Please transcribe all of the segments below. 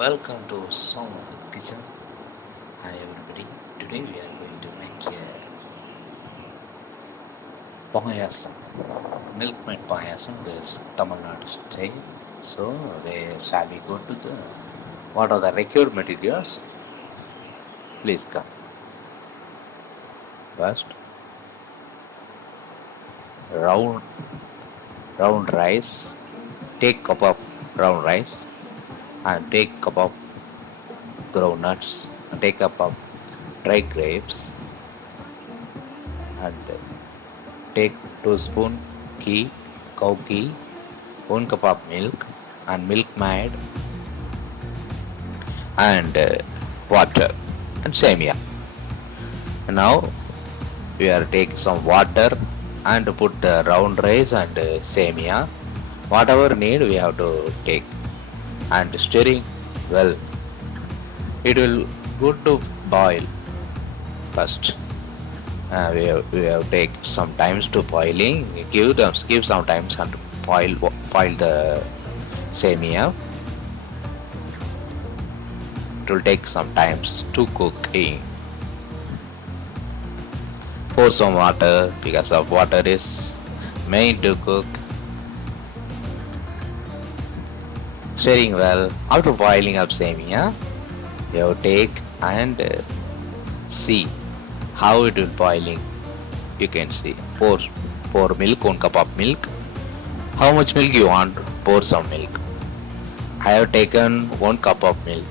Welcome to Soma's Kitchen. Hi everybody. Today we are going to make Payasam. Milk-made Payasam. This Tamil Nadu style. So shall we go to the what are the required materials? Please come. First, round rice. Take cup of round rice and take cup of groundnuts. Take cup of dry grapes and take 2 spoon ghee, cow ghee, 1 cup of milk and milk maid and water and Semiya. Now we are take some water and put the round rice and Semiya. Whatever need we have to take and stirring well. It will good to boil first. We have take some times to boiling. Give some times and boil the Semiya. It will take some times to cooking. Pour some water because of water is made to cook. Stirring well. After boiling up Semiya, you have take and see how it will boiling. You can see. Pour milk, 1 cup of milk. How much milk you want? Pour some milk. I have taken 1 cup of milk.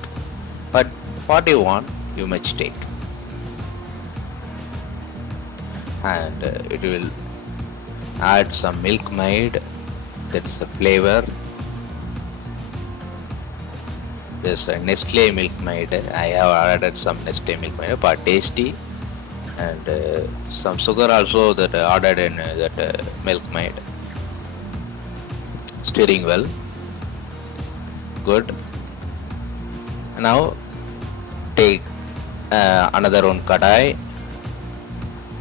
But what you want, you must take. And it will add some milk maid. That's the flavor. This Nestle milk maid. I have added some Nestle milk maid, but tasty. And some sugar also that added in that milk maid. Stirring well. Good. Now take another one kadai.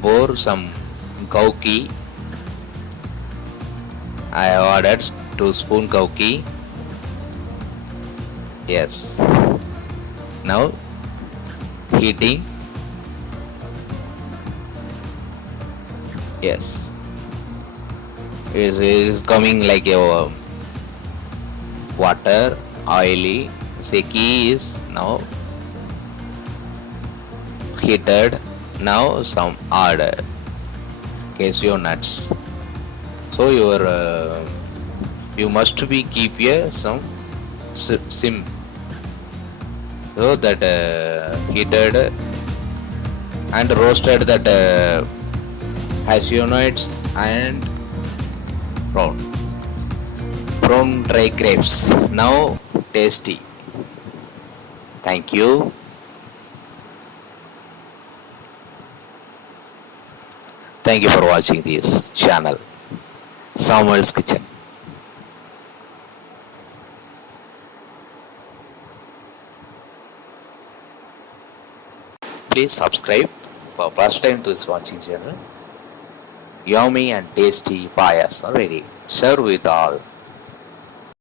Pour some cow ghee. I have added 2 spoon cow ghee. Yes. Now heating. Yes. It is coming like a water, oily. See, ghee is now heated. Now some add cashew nuts. So you must be keep here some sim. So that heated and roasted that cashew nuts and brown dry grapes. Now tasty. Thank you. Thank you for watching this channel, Samuel's Kitchen. Please subscribe for first time to this watching channel. Yummy and tasty payas already. Serve with all.